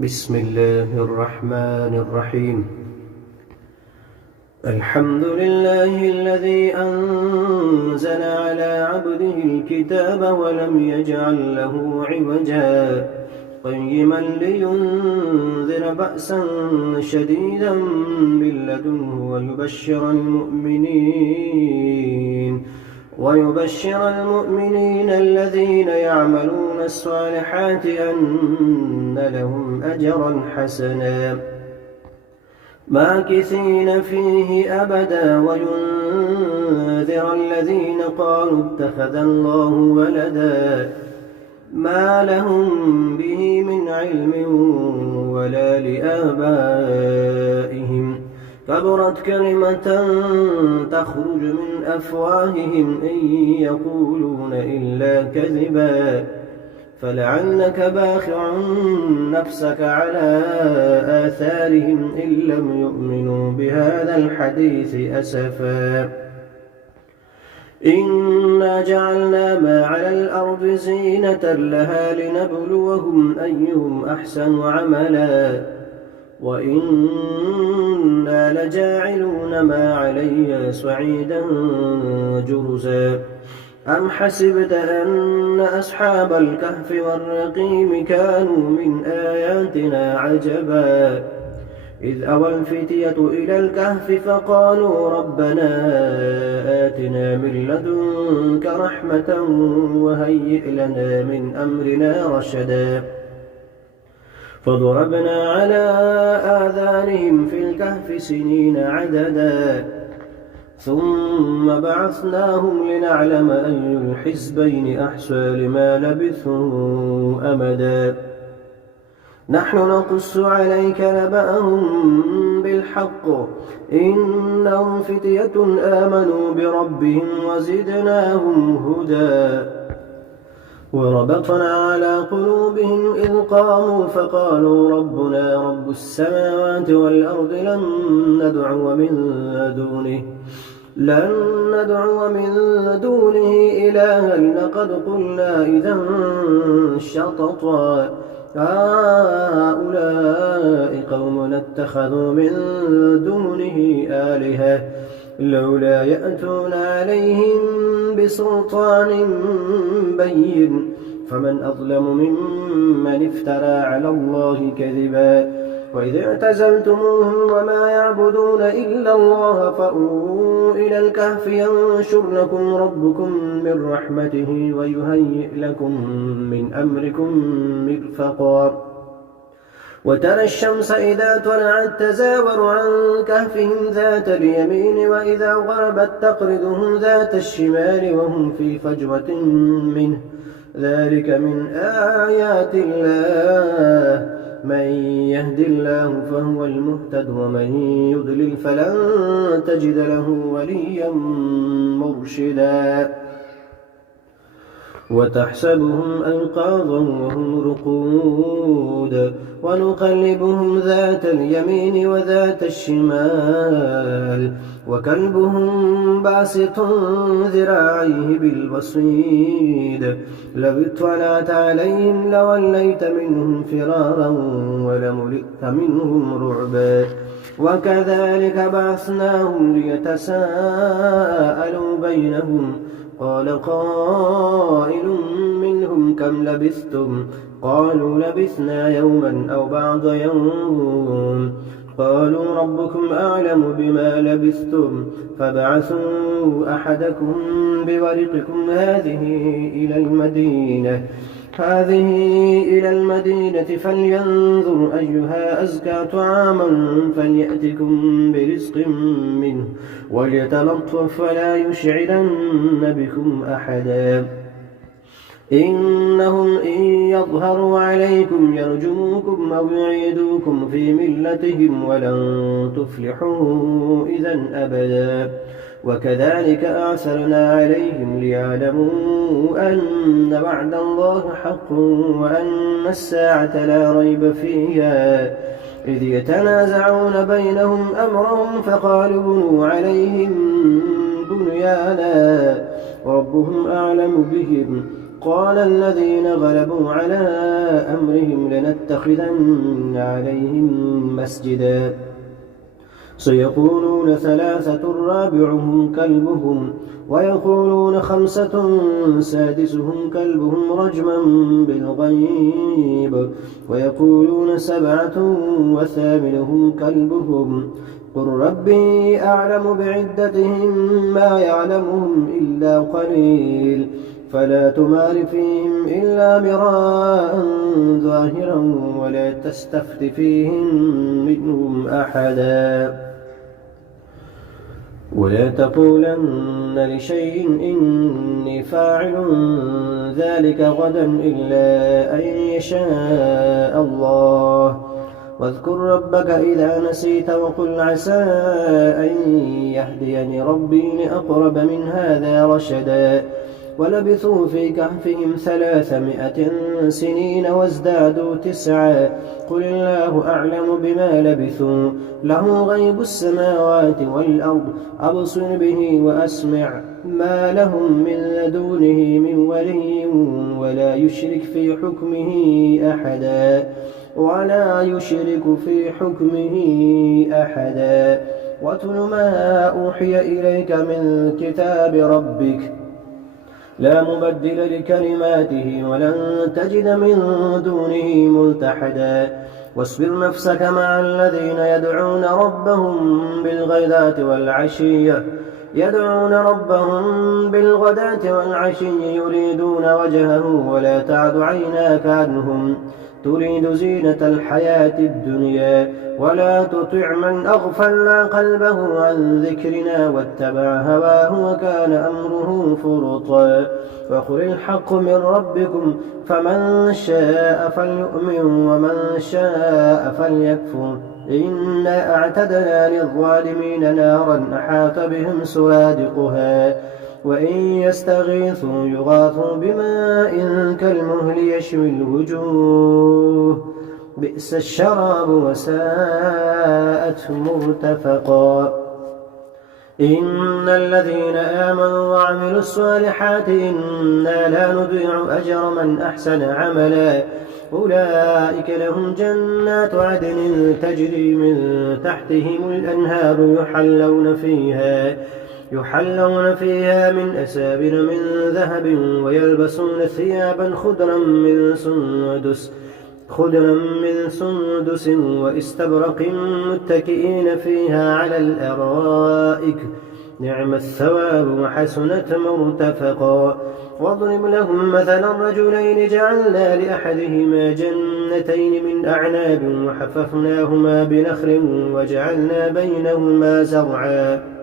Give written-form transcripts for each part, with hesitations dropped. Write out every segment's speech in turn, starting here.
بسم الله الرحمن الرحيم. الحمد لله الذي أنزل على عبده الكتاب ولم يجعل له عوجا قيما لينذر بأسا شديدا من لدنه ويبشر المؤمنين الذين يعملون الصالحات أن لهم أجرا حسنا ماكثين فيه أبدا وينذر الذين قالوا اتخذ الله ولدا ما لهم به من علم ولا لآبائهم كبرت كلمة تخرج من أفواههم إن يقولون إلا كذبا فلعلك باخع نفسك على آثارهم إن لم يؤمنوا بهذا الحديث أسفا إنا جعلنا ما على الأرض زينة لها لنبلوهم أيهم أحسن عملا وإنا لجاعلون ما عليها صعيدا جرزا أم حسبت أن أصحاب الكهف والرقيم كانوا من آياتنا عجبا إذ أوى الفتية إلى الكهف فقالوا ربنا آتنا من لدنك رحمة وهيئ لنا من أمرنا رشدا فضربنا على آذانهم في الكهف سنين عددا ثم بعثناهم لنعلم أي الحزبين أحصى لما لبثوا أمدا نحن نقص عليك نبأهم بالحق إنهم فتية آمنوا بربهم وزدناهم هدى وربطنا على قلوبهم إذ قاموا فقالوا ربنا رب السماوات والأرض لن ندعو من دونه إلها لقد قلنا إذا شططا هؤلاء قوم اتخذوا من دونه آلهة لولا يأتون عليهم بسلطان بين فمن أظلم ممن افترى على الله كذبا وإذ اعتزلتموهم وما يعبدون إلا الله فأووا إلى الكهف ينشر لكم ربكم من رحمته ويهيئ لكم من أمركم مرفقا وترى الشمس إذا طلعت تزاور عن كهفهم ذات اليمين وإذا غربت تقرضهم ذات الشمال وهم في فجوة منه ذلك من آيات الله من يهد الله فهو المهتد ومن يضلل فلن تجد له وليا مرشدا وتحسبهم أيقاظا وهم رقود ونقلبهم ذات اليمين وذات الشمال وكلبهم باسط ذراعيه بالوصيد لو اطلعت عليهم لوليت منهم فرارا ولملئت منهم رعبا وكذلك بعثناهم ليتساءلوا بينهم قال قائل منهم كم لبثتم قالوا لبثنا يوما أو بعض يوم قالوا ربكم أعلم بما لبثتم فابعثوا أحدكم بورقكم هذه إلى المدينة فلينظر أيها أزكى طعاما فليأتكم برزق منه وليتلطف ولا يشعرن بكم أحدا إنهم إن يظهروا عليكم يرجموكم أو يعيدوكم في ملتهم ولن تفلحوا إذا أبدا وكذلك أعثرنا عليهم ليعلموا أن وعد الله حق وأن الساعة لا ريب فيها إذ يتنازعون بينهم أمرهم فقالوا بنوا عليهم بنيانا ربهم أعلم بهم قال الذين غلبوا على أمرهم لنتخذن عليهم مسجدا سيقولون ثلاثة رابعهم كلبهم ويقولون خمسة سادسهم كلبهم رجما بالغيب ويقولون سبعة وثامنهم كلبهم قل ربي أعلم بعدتهم ما يعلمهم إلا قليل فلا تمار فيهم إلا مراء ظاهرا ولا تستفت فيهم منهم أحدا ولا تقولن لشيء إني فاعل ذلك غدا إلا أن يشاء الله واذكر ربك إذا نسيت وقل عسى أن يهديني ربي لأقرب من هذا رشدا ولبثوا في كهفهم 300 سنين وازدادوا 9 قل الله أعلم بما لبثوا له غيب السماوات والأرض أبصر به وأسمع ما لهم من لدونه من ولي ولا يشرك في حكمه أحدا واتل ما أوحي إليك من كتاب ربك لا مبدل لكلماته ولن تجد من دونه ملتحدا واصبر نفسك مع الذين يدعون ربهم بالغداة والعشي يريدون وجهه ولا تعد عيناك عنهم تريد زينة الحياة الدنيا ولا تطع من أغفلنا قلبه عن ذكرنا واتبع هواه وكان أمره فرطا وقل الحق من ربكم فمن شاء فليؤمن ومن شاء فليكفر إنا أعتدنا للظالمين نارا أحاط بهم سرادقها وإن يستغيثوا يغاثوا بماء كالمهل يشوي الوجوه بئس الشراب وساءت مرتفقا إن الذين آمنوا وعملوا الصالحات إنا لا نضيع أجر من أحسن عملا أولئك لهم جنات عدن تجري من تحتهم الأنهار يحلون فيها من أسابر من ذهب ويلبسون ثيابا خضرا من سندس واستبرق متكئين فيها على الأرائك نعم الثواب وحسنت مرتفقا واضرب لهم مثلا رجلين جعلنا لأحدهما جنتين من أعناب وحففناهما بنخل وجعلنا بينهما زرعا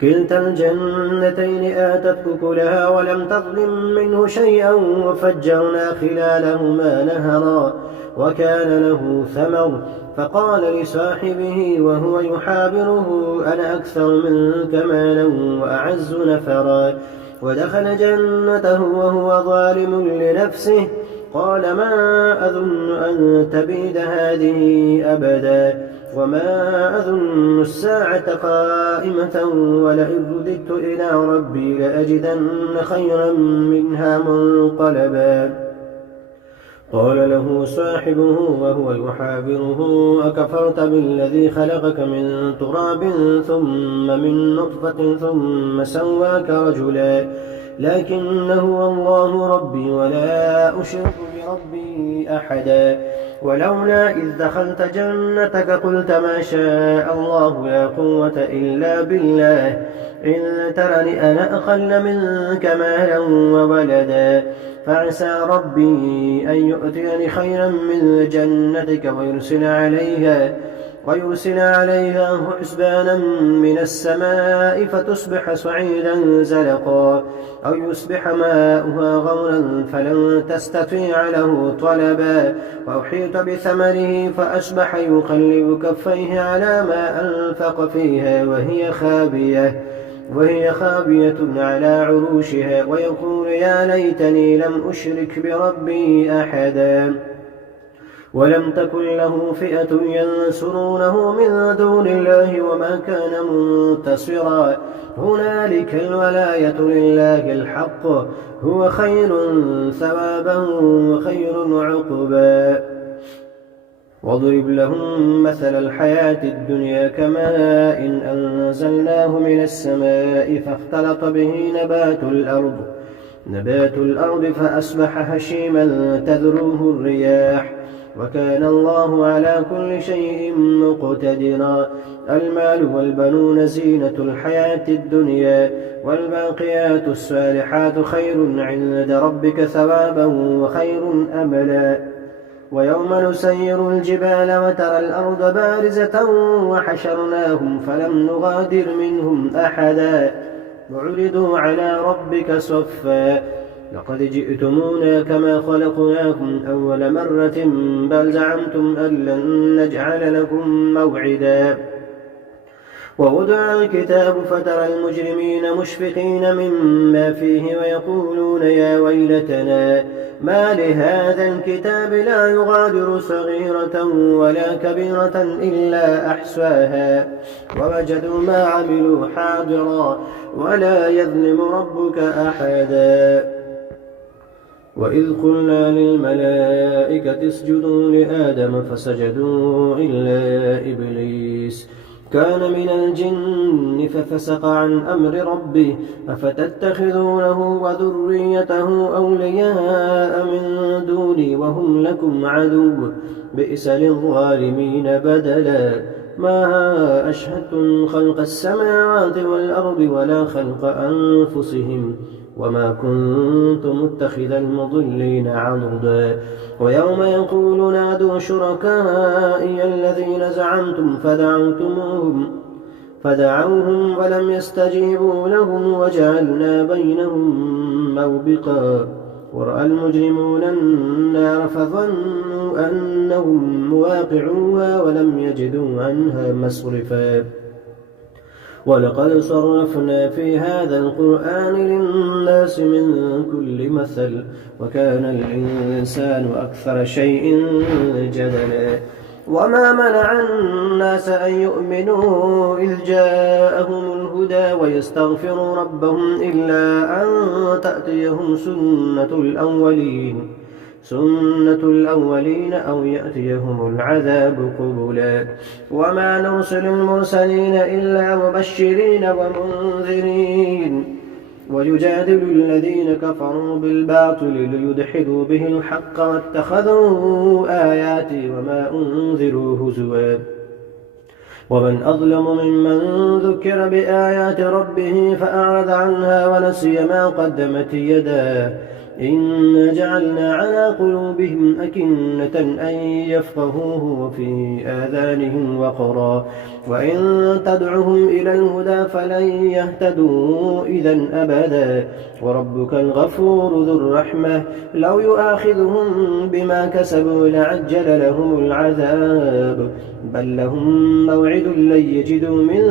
كلتا الجنتين آتت أكلها ولم تظلم منه شيئا وفجرنا خلالهما نهرا وكان له ثمر فقال لصاحبه وهو يحاوره أنا أكثر منك مالا وأعز نفرا ودخل جنته وهو ظالم لنفسه قال ما أظن أن تبيد هذه أبدا وما أظن الساعة قائمة ولئن رددت إلى ربي لأجدن خيرا منها منقلبا قال له صاحبه وهو يحاوره أكفرت بالذي خلقك من تراب ثم من نطفة ثم سواك رجلا لكنه هو الله ربي ولا أشرك بربي أحدا ولولا إذ دخلت جنتك قلت ما شاء الله لا قوة إلا بالله إن ترني أنا أقل منك مالا وولدا فعسى ربي أن يؤتيني خيرا من جنتك ويرسل عليها حسبانا من السماء فتصبح صعيدا زلقا أو يصبح ماؤها غورا فلن تستطيع له طلبا وأحيط بثمره فأصبح يقلب كفيه على ما أنفق فيها وهي خابية على عروشها ويقول يا ليتني لم أشرك بربي أحدا ولم تكن له فئة ينصرونه من دون الله وما كان منتصرا هنالك الولاية لله الحق هو خير ثوابا وخير عقبا واضرب لهم مثل الحياة الدنيا كماء إن أنزلناه من السماء فاختلط به نبات الأرض فأصبح هشيما تذروه الرياح وكان الله على كل شيء مقتدرا المال والبنون زينة الحياة الدنيا والباقيات الصالحات خير عند ربك ثوابا وخير أملا ويوم نسير الجبال وترى الأرض بارزة وحشرناهم فلم نغادر منهم أحدا وعرضوا على ربك صفا لقد جئتمونا كما خلقناكم أول مرة بل زعمتم أن لن نجعل لكم موعدا ووضع الكتاب فترى المجرمين مشفقين مما فيه ويقولون يا ويلتنا ما لهذا الكتاب لا يغادر صغيرة ولا كبيرة إلا أحصاها ووجدوا ما عملوا حاضرا ولا يظلم ربك أحدا وإذ قلنا للملائكة اسجدوا لآدم فسجدوا إلا إبليس كان من الجن ففسق عن أمر ربه أفتتخذونه وذريته أولياء من دوني وهم لكم عدو بئس للظالمين بدلا ما أشهدتم خلق السماوات والأرض ولا خلق أنفسهم وما كنت متخذ المضلين عضدا ويوم يقول نادوا شركائي الذين زعمتم فدعوهم ولم يستجيبوا لهم وجعلنا بينهم موبقا ورأى المجرمون النار فظنوا أنهم مواقعوها ولم يجدوا عنها مصرفا ولقد صرفنا في هذا القرآن للناس من كل مثل وكان الإنسان أكثر شيء جدلا وما منع الناس أن يؤمنوا إذ جاءهم الهدى ويستغفروا ربهم إلا أن تأتيهم سنة الأولين أو يأتيهم العذاب قبلا وما نرسل المرسلين إلا مبشرين ومنذرين ويجادل الذين كفروا بالباطل ليدحضوا به الحق واتخذوا آياتي وما أنذروا هزوا ومن أظلم ممن ذكر بآيات ربه فأعرض عنها ونسي ما قدمت يداه إنا جعلنا على قلوبهم أكنة أن يفقهوه وفي آذانهم وقرا وإن تدعهم إلى الهدى فلن يهتدوا إذا أبدا وربك الغفور ذو الرحمة لو يؤاخذهم بما كسبوا لعجل لهم العذاب بل لهم موعد لن يجدوا من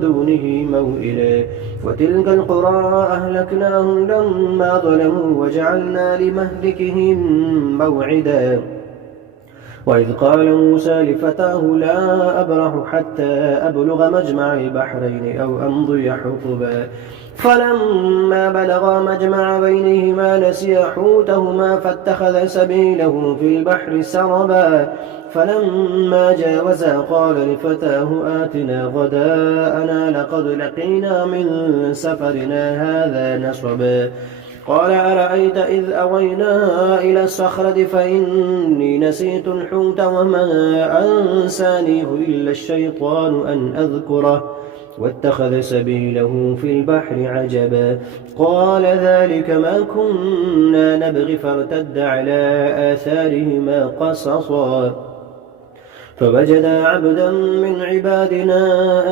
دونه موئلا وتلك القرى أهلكناهم لما ظلموا وجعلنا لمهلكهم موعدا وإذ قال موسى لفتاه لا أبرح حتى أبلغ مجمع البحرين أو أمضي حقبا فلما بلغا مجمع بينهما نسيا حوتهما فاتخذ سبيله في البحر سربا فلما جاوزا قال لفتاه آتنا غداءنا لقد لقينا من سفرنا هذا نصبا قال أرأيت إذ أوينا إلى الصخرة فإني نسيت الحوت وما أنسانيه إلا الشيطان أن أذكره واتخذ سبيله في البحر عجبا قال ذلك ما كنا نبغي فارتد على آثارهما قصصا فوجدا عبدا من عبادنا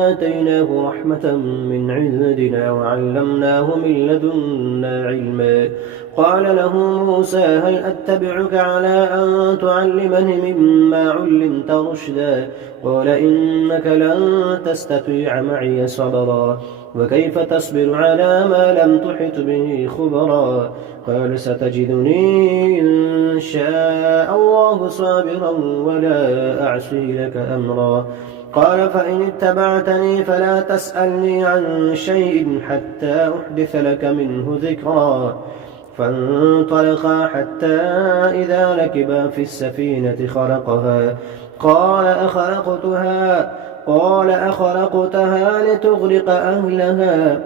آتيناه رحمة من عندنا وعلمناه من لدنا علما قال له موسى هل أتبعك على أن تعلمني مما علمت رشدا قال إنك لن تستطيع معي صبرا وكيف تصبر على ما لم تحط به خبرا قال ستجدني إن شاء الله صابرا ولا أعصي لك أمرا قال فإن اتبعتني فلا تسألني عن شيء حتى أحدث لك منه ذكرا فانطلقا حتى إذا ركبا في السفينة خرقها قال أخرقتها لتغرق أهلها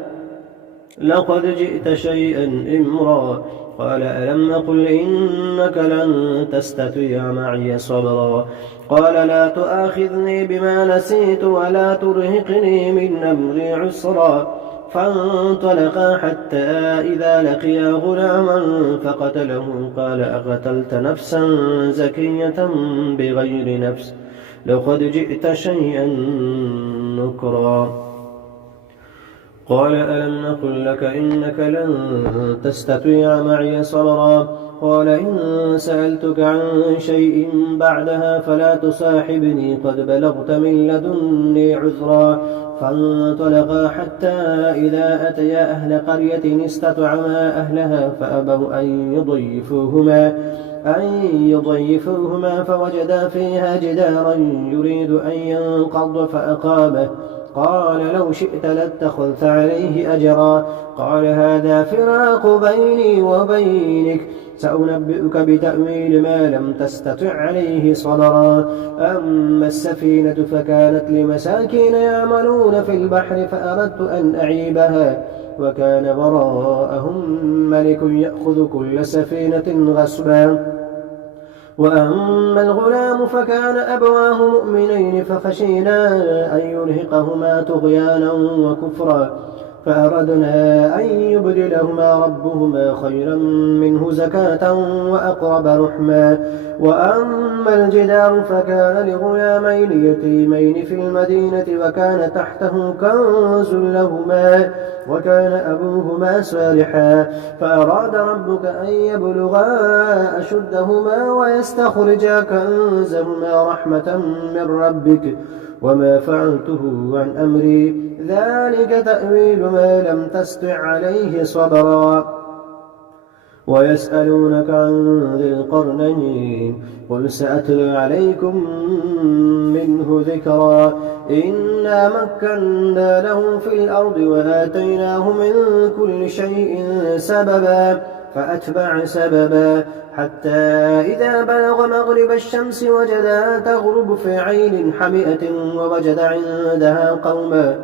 لقد جئت شيئا إمرا قال ألم أقل إنك لن تستطيع معي صبرا قال لا تؤاخذني بما نسيت ولا ترهقني من أمري عسرا فانطلقا حتى إذا لقيا غلاما فقتله قال أقتلت نفسا زكية بغير نفس لقد جئت شيئا نكرا قال ألم نقل لك إنك لن تستطيع معي صبرا قال إن سألتك عن شيء بعدها فلا تصاحبني قد بلغت من لدني عذرا فانطلقا حتى إذا أتيا أهل قرية استطعما أهلها فأبوا أن يضيفوهما فوجدا فيها جدارا يريد أن ينقض فأقامه قال لو شئت لاتخذت عليه أجرا قال هذا فراق بيني وبينك سأنبئك بتأويل ما لم تستطع عليه صبرا أما السفينة فكانت لمساكين يعملون في البحر فأردت أن أعيبها وكان وراءهم ملك يأخذ كل سفينة غصبا وأما الغلام فكان أبواه مؤمنين فخشينا أن يرهقهما طغيانا وكفرا فأردنا أن يبدلهما ربهما خيرا منه زكاة وأقرب رحما وأما الجدار فكان لغلامين يتيمين في المدينة وكان تحته كنز لهما وكان أبوهما صالحا فأراد ربك أن يبلغا أشدهما ويستخرجا كنزهما رحمة من ربك وما فعلته عن أمري ذلك تأويل ما لم تستطع عليه صبرا ويسألونك عن ذي القرنين قل سأتلو عليكم منه ذكرا إنا مكنا له في الأرض وآتيناه من كل شيء سببا فأتبع سببا حتى إذا بلغ مغرب الشمس وجدها تغرب في عين حمئة ووجد عندها قوما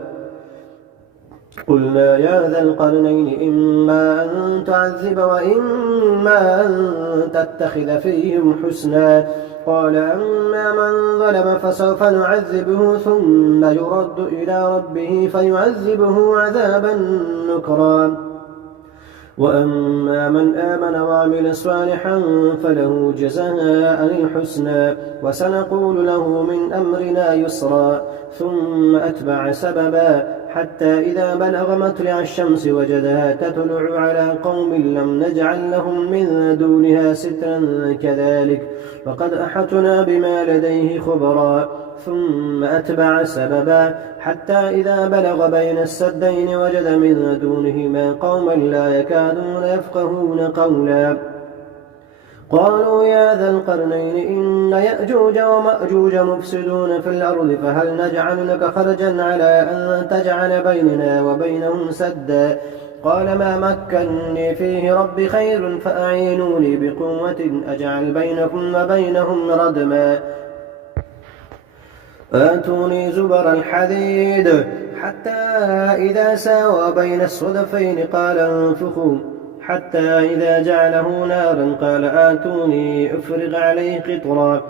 قلنا يا ذا القرنين إما أن تعذب وإما أن تتخذ فيهم حسنا قال أما من ظلم فسوف نعذبه ثم يرد إلى ربه فيعذبه عذابا نكرا وأما من آمن وعمل صالحا فله جزاء الحسنى وسنقول له من أمرنا يسرا ثم أتبع سببا حتى إذا بلغ مطلع الشمس وجدها تطلع على قوم لم نجعل لهم من دونها سترا كذلك وقد أحطنا بما لديه خبرا ثم أتبع سببا حتى إذا بلغ بين السدين وجد من دونهما قوما لا يكادون يفقهون قولا قالوا يا ذا القرنين إن يأجوج ومأجوج مفسدون في الأرض فهل نجعل لك خرجا على أن تجعل بيننا وبينهم سدا قال ما مكنني فيه ربي خير فأعينوني بقوة أجعل بينكم وبينهم ردما آتوني زبر الحديد حتى إذا ساوى بين الصدفين قال انفخوا حتى إذا جعله نارا قال آتوني أفرغ عليه قطرا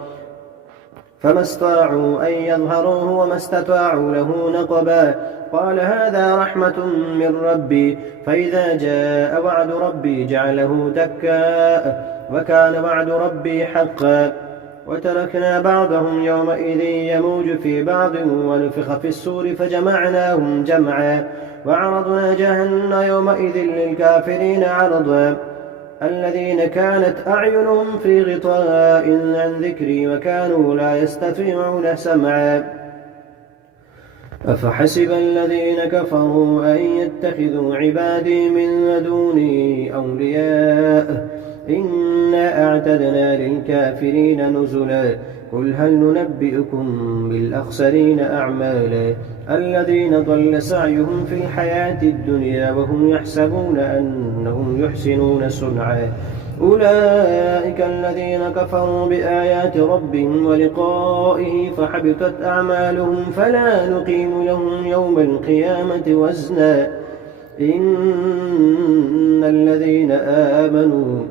فما استطاعوا أن يظهروه وما استطاعوا له نقبا قال هذا رحمة من ربي فإذا جاء وعد ربي جعله دكاء وكان وعد ربي حقا وتركنا بعضهم يومئذ يموج في بعض ونفخ في السور فجمعناهم جمعا وعرضنا جهنم يومئذ للكافرين عرضا الذين كانت أعينهم في غطاء عن ذكري وكانوا لا يستطيعون سمعا أفحسب الذين كفروا أن يتخذوا عبادي من دوني أولياء إنا أعتدنا للكافرين نزلا قل هل ننبئكم بالأخسرين أعمالا الذين ضل سعيهم في الحياة الدنيا وهم يحسبون أنهم يحسنون صنعا أولئك الذين كفروا بآيات ربهم ولقائه فحبطت أعمالهم فلا نقيم لهم يوم القيامة وزنا إن الذين آمنوا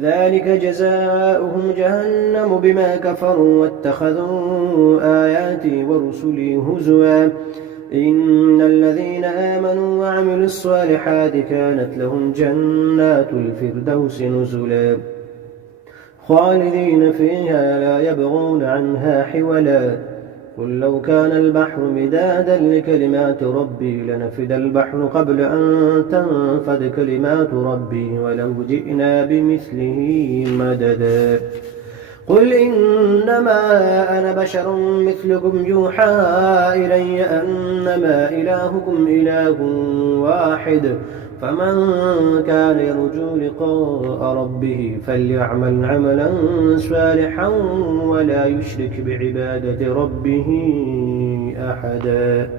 ذلك جزاؤهم جهنم بما كفروا واتخذوا آياتي ورسلي هزوا إن الذين آمنوا وعملوا الصالحات كانت لهم جنات الفردوس نزلا خالدين فيها لا يبغون عنها حولا قل لو كان البحر مدادا لكلمات ربي لنفد البحر قبل أن تنفد كلمات ربي ولو جئنا بمثله مددا قل إنما أنا بشر مثلكم يوحى إلي أنما إلهكم إله واحد فمن كان يرجو لقاء ربه فليعمل عملا صالحا ولا يشرك بعبادة ربه أحدا.